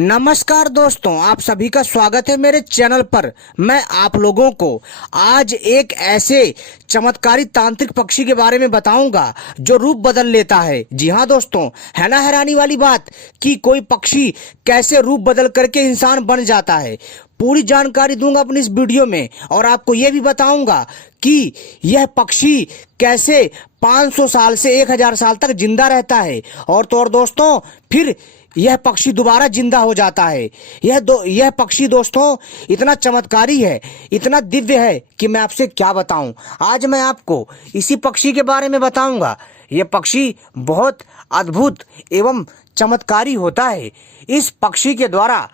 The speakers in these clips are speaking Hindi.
नमस्कार दोस्तों, आप सभी का स्वागत है मेरे चैनल पर। मैं आप लोगों को आज एक ऐसे चमत्कारी तांत्रिक पक्षी के बारे में बताऊंगा जो रूप बदल लेता है। जी हाँ दोस्तों, है ना हैरानी वाली बात कि कोई पक्षी कैसे रूप बदल करके इंसान बन जाता है। पूरी जानकारी दूंगा अपनी इस वीडियो में और आपको यह भी बताऊंगा कि यह पक्षी कैसे 500 साल से 1000 साल तक जिंदा रहता है और दोस्तों फिर यह पक्षी दोबारा जिंदा हो जाता है। यह पक्षी दोस्तों इतना चमत्कारी है, इतना दिव्य है कि मैं आपसे क्या बताऊं। आज मैं आपको इसी पक्षी के बारे में बताऊंगा। यह पक्षी बहुत अद्भुत एवं चमत्कारी होता है। इस पक्षी के द्वारा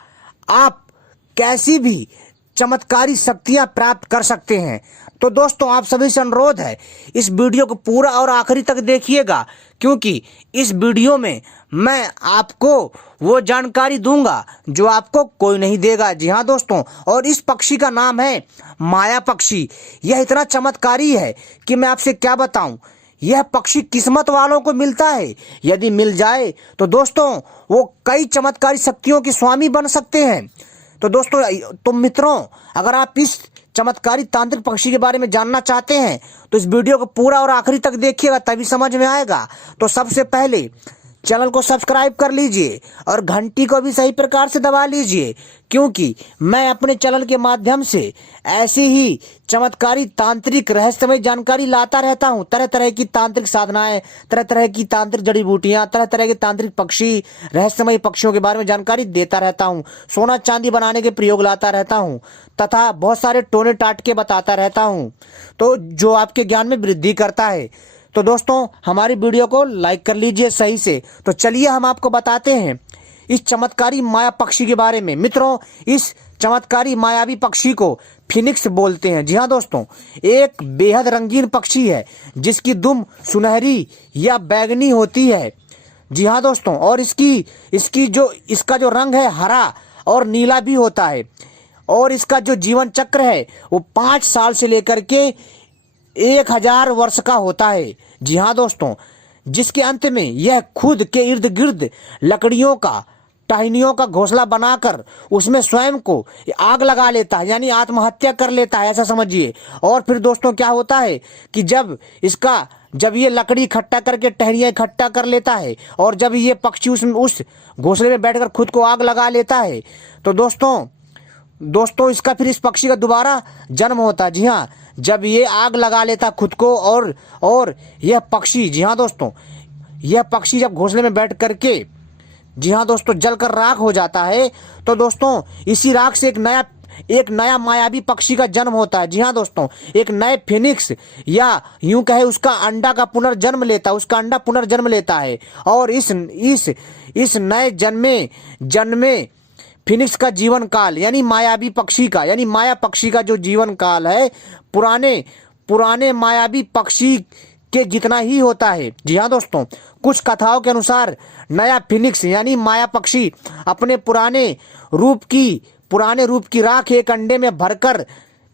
आप कैसी भी चमत्कारी शक्तियां प्राप्त कर सकते हैं। तो दोस्तों आप सभी से अनुरोध है, इस वीडियो को पूरा और आखिरी तक देखिएगा, क्योंकि इस वीडियो में मैं आपको वो जानकारी दूंगा जो आपको कोई नहीं देगा। जी हाँ दोस्तों, और इस पक्षी का नाम है माया पक्षी। यह इतना चमत्कारी है कि मैं आपसे क्या बताऊं। यह पक्षी किस्मत वालों को मिलता है। यदि मिल जाए तो दोस्तों वो कई चमत्कारी शक्तियों के स्वामी बन सकते हैं। तो दोस्तों, तो मित्रों, अगर आप इस चमत्कारी तांत्रिक पक्षी के बारे में जानना चाहते हैं तो इस वीडियो को पूरा और आखिरी तक देखिएगा, तभी समझ में आएगा। तो सबसे पहले चैनल को सब्सक्राइब कर लीजिए और घंटी को भी सही प्रकार से दबा लीजिए, क्योंकि मैं अपने चैनल के माध्यम से ऐसी ही चमत्कारी तांत्रिक रहस्यमय जानकारी लाता रहता हूं। तरह तरह की तांत्रिक साधनाएं, तरह तरह की तांत्रिक जड़ी बूटियां, तरह तरह के तांत्रिक पक्षी, रहस्यमय पक्षियों के बारे में जानकारी देता रहता हूं। सोना चांदी बनाने के प्रयोग लाता रहता हूं तथा बहुत सारे टोने टाटके बताता रहता हूं, तो जो आपके ज्ञान में वृद्धि करता है। तो दोस्तों हमारी वीडियो को लाइक कर लीजिए सही से। तो चलिए हम आपको बताते हैं इस चमत्कारी माया पक्षी के बारे में। मित्रों, इस चमत्कारी मायावी पक्षी को फिनिक्स बोलते हैं। जी हाँ दोस्तों, एक बेहद रंगीन पक्षी है जिसकी दुम सुनहरी या बैंगनी होती है। जी हाँ दोस्तों, और इसका जो रंग है हरा और नीला भी होता है। और इसका जो जीवन चक्र है वो 5 साल से लेकर के 1000 वर्ष का होता है। जी हाँ दोस्तों, जिसके अंत में यह खुद के इर्द गिर्द लकड़ियों का, टहनियों का घोंसला बनाकर उसमें स्वयं को आग लगा लेता है, यानी आत्महत्या कर लेता है, ऐसा समझिए। और फिर दोस्तों क्या होता है कि जब ये लकड़ी इकट्ठा करके, टहनियां इकट्ठा कर लेता है और जब ये पक्षी उस घोंसले में बैठकर खुद को आग लगा लेता है, तो दोस्तों इसका फिर इस पक्षी का दोबारा जन्म होता है। जी हाँ, जब ये आग लगा लेता खुद को और यह पक्षी, जी हाँ दोस्तों, यह पक्षी जब घोंसले में बैठ करके, जी हाँ दोस्तों, जलकर राख हो जाता है, तो दोस्तों इसी राख से एक नया मायावी पक्षी का जन्म होता है। जी हाँ दोस्तों, एक नए फिनिक्स, या यूं कहे उसका अंडा का पुनर्जन्म लेता है, उसका अंडा पुनर्जन्म लेता है। और इस नए जन्मे फिनिक्स का जीवन काल, यानी मायावी पक्षी का, यानी माया पक्षी का जो जीवन काल है पुराने मायावी पक्षी के जितना ही होता है। जी हाँ दोस्तों, कुछ कथाओं के अनुसार नया फिनिक्स यानी माया पक्षी अपने पुराने रूप की राख एक अंडे में भरकर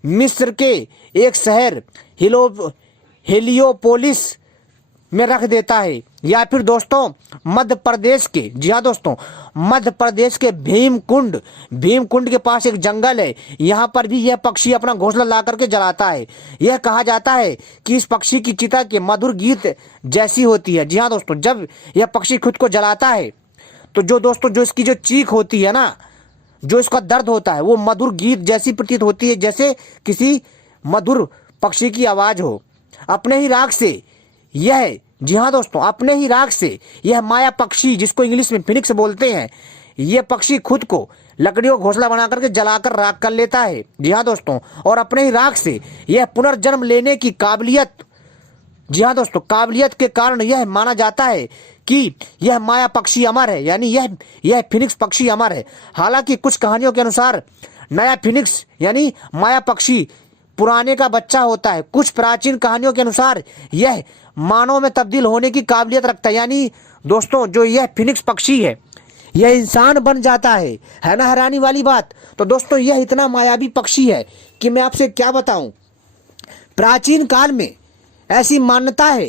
मिस्र के एक शहर हेलियोपोलिस में रख देता है, या फिर दोस्तों मध्य प्रदेश के, जी हाँ दोस्तों, मध्य प्रदेश के भीमकुंड के पास एक जंगल है, यहाँ पर भी यह पक्षी अपना घोंसला ला करके जलाता है। यह कहा जाता है कि इस पक्षी की चिता के मधुर गीत जैसी होती है। जी हाँ दोस्तों, जब यह पक्षी खुद को जलाता है तो जो इसकी जो चीख होती है ना, जो इसका दर्द होता है, वो मधुर गीत जैसी प्रतीत होती है, जैसे किसी मधुर पक्षी की आवाज हो। अपने ही राग से यह, जी हाँ दोस्तों, अपने ही राग से यह माया पक्षी, जिसको इंग्लिश में फिनिक्स बोलते हैं, यह पक्षी खुद को लकड़ियों का घोंसला बना करके जलाकर राख कर लेता है। जी हाँ दोस्तों, और अपने ही राग से यह पुनर्जन्म लेने की काबिलियत, जी हाँ दोस्तों, काबिलियत के कारण यह माना जाता है कि यह माया पक्षी अमर है, यानी यह फिनिक्स पक्षी अमर है। हालांकि कुछ कहानियों के अनुसार नया फिनिक्स यानी माया पक्षी पुराने का बच्चा होता है। कुछ प्राचीन कहानियों के अनुसार यह मानव में तब्दील होने की काबिलियत रखता है, यानी दोस्तों जो यह फिनिक्स पक्षी है यह इंसान बन जाता है ना हैरानी वाली बात। तो दोस्तों यह इतना मायावी पक्षी है कि मैं आपसे क्या बताऊं। प्राचीन काल में ऐसी मान्यता है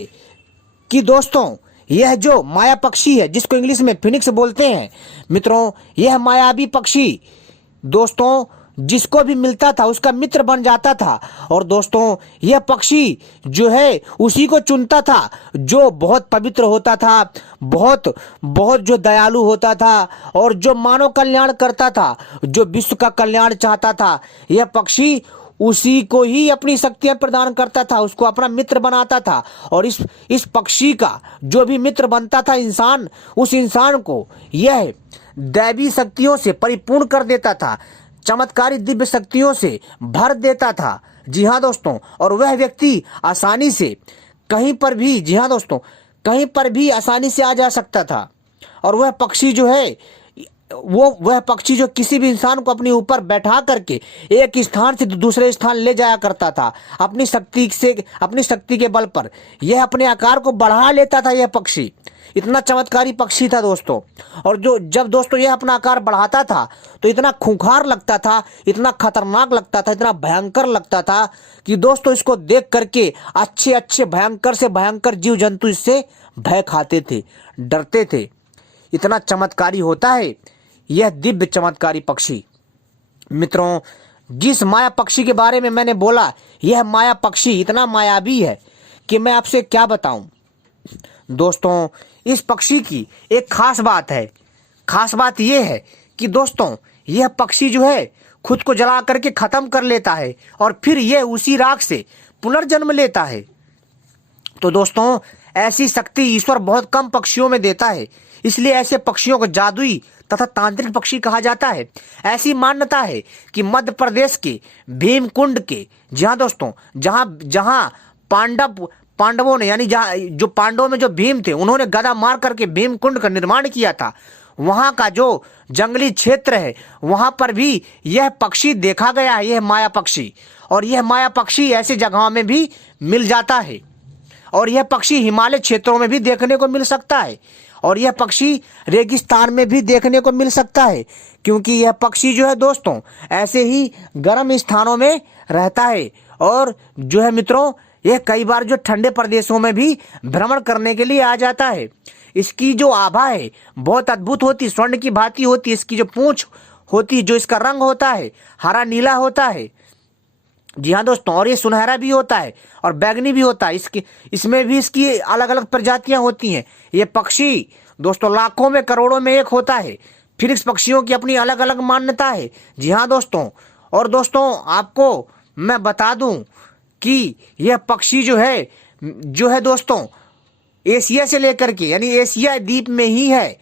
कि दोस्तों यह जो माया पक्षी है, जिसको इंग्लिश में फिनिक्स बोलते हैं मित्रों, यह मायावी पक्षी दोस्तों जिसको भी मिलता था उसका मित्र बन जाता था। और दोस्तों यह पक्षी जो है उसी को चुनता था जो बहुत पवित्र होता था, बहुत बहुत जो दयालु होता था और जो मानव कल्याण करता था, जो विश्व का कल्याण चाहता था। यह पक्षी उसी को ही अपनी शक्तियां प्रदान करता था, उसको अपना मित्र बनाता था। और इस पक्षी का जो भी मित्र बनता था इंसान, उस इंसान को यह दैवी शक्तियों से परिपूर्ण कर देता था, चमत्कारी दिव्य शक्तियों से भर देता था। जी हाँ दोस्तों, और वह व्यक्ति आसानी से कहीं पर भी, जी हाँ दोस्तों, कहीं पर भी आसानी से आ जा सकता था। और वह पक्षी जो है वह पक्षी जो किसी भी इंसान को अपने ऊपर बैठा करके एक स्थान से दूसरे स्थान ले जाया करता था अपनी शक्ति के बल पर। यह अपने आकार को बढ़ा लेता था। यह पक्षी इतना चमत्कारी पक्षी था दोस्तों। और जब दोस्तों यह अपना आकार बढ़ाता था तो इतना खूंखार लगता था, इतना खतरनाक लगता था, इतना भयंकर लगता था कि दोस्तों इसको देख करके अच्छे अच्छे भयंकर से भयंकर जीव जंतु इससे भय खाते थे, डरते थे। इतना चमत्कारी होता है यह दिव्य चमत्कारी पक्षी। मित्रों, जिस माया पक्षी के बारे में मैंने बोला, यह माया पक्षी इतना मायावी है कि मैं आपसे क्या बताऊं। दोस्तों इस पक्षी की एक खास बात है। खास बात यह है कि दोस्तों यह पक्षी जो है खुद को जला करके खत्म कर लेता है और फिर यह उसी राख से पुनर्जन्म लेता है। तो दोस्तों ऐसी शक्ति ईश्वर बहुत कम पक्षियों में देता है, इसलिए ऐसे पक्षियों को जादुई तथा तांत्रिक पक्षी कहा जाता है। ऐसी मान्यता है कि मध्य प्रदेश के भीमकुंड के, जहां दोस्तों जहां पांडवों ने, यानी जो पांडवों में जो भीम थे, उन्होंने गदा मार करके भीमकुंड का निर्माण किया था, वहां का जो जंगली क्षेत्र है वहां पर भी यह पक्षी देखा गया है, यह माया पक्षी। और यह माया पक्षी ऐसी जगहों में भी मिल जाता है। और यह पक्षी हिमालय क्षेत्रों में भी देखने को मिल सकता है। और यह पक्षी रेगिस्तान में भी देखने को मिल सकता है, क्योंकि यह पक्षी जो है दोस्तों ऐसे ही गर्म स्थानों में रहता है। और जो है मित्रों यह कई बार जो ठंडे प्रदेशों में भी भ्रमण करने के लिए आ जाता है। इसकी जो आभा है बहुत अद्भुत होती, स्वर्ण की भांति होती। इसकी जो पूंछ होती, जो इसका रंग होता है हरा नीला होता है। जी हाँ दोस्तों, और ये सुनहरा भी होता है और बैगनी भी होता है। इसमें भी इसकी अलग अलग प्रजातियां होती हैं। ये पक्षी दोस्तों लाखों में करोड़ों में एक होता है। फिनिक्स पक्षियों की अपनी अलग अलग मान्यता है। जी हाँ दोस्तों, और दोस्तों आपको मैं बता दूं कि यह पक्षी जो है दोस्तों एशिया से लेकर के, यानी एशिया द्वीप में ही है।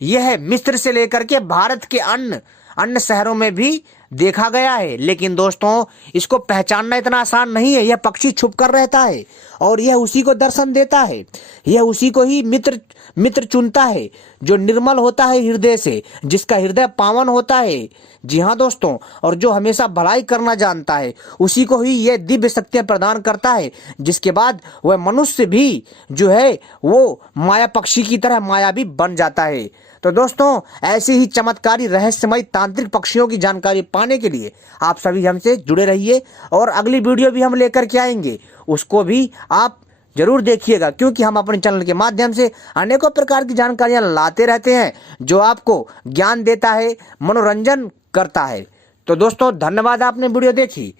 यह मिस्र से लेकर के भारत के अन्य शहरों में भी देखा गया है। लेकिन दोस्तों इसको पहचानना इतना आसान नहीं है। यह पक्षी छुप कर रहता है और यह उसी को दर्शन देता है। यह उसी को ही मित्र चुनता है जो निर्मल होता है हृदय से, जिसका हृदय पावन होता है। जी हाँ दोस्तों, और जो हमेशा भलाई करना जानता है, उसी को ही यह दिव्य शक्तियां प्रदान करता है, जिसके बाद वह मनुष्य भी जो है वो माया पक्षी की तरह मायावी बन जाता है। तो दोस्तों ऐसे ही चमत्कारी रहस्यमय तांत्रिक पक्षियों की जानकारी पाने के लिए आप सभी हमसे जुड़े रहिए। और अगली वीडियो भी हम लेकर के आएंगे, उसको भी आप जरूर देखिएगा, क्योंकि हम अपने चैनल के माध्यम से अनेकों प्रकार की जानकारियां लाते रहते हैं जो आपको ज्ञान देता है, मनोरंजन करता है। तो दोस्तों धन्यवाद, आपने वीडियो देखी।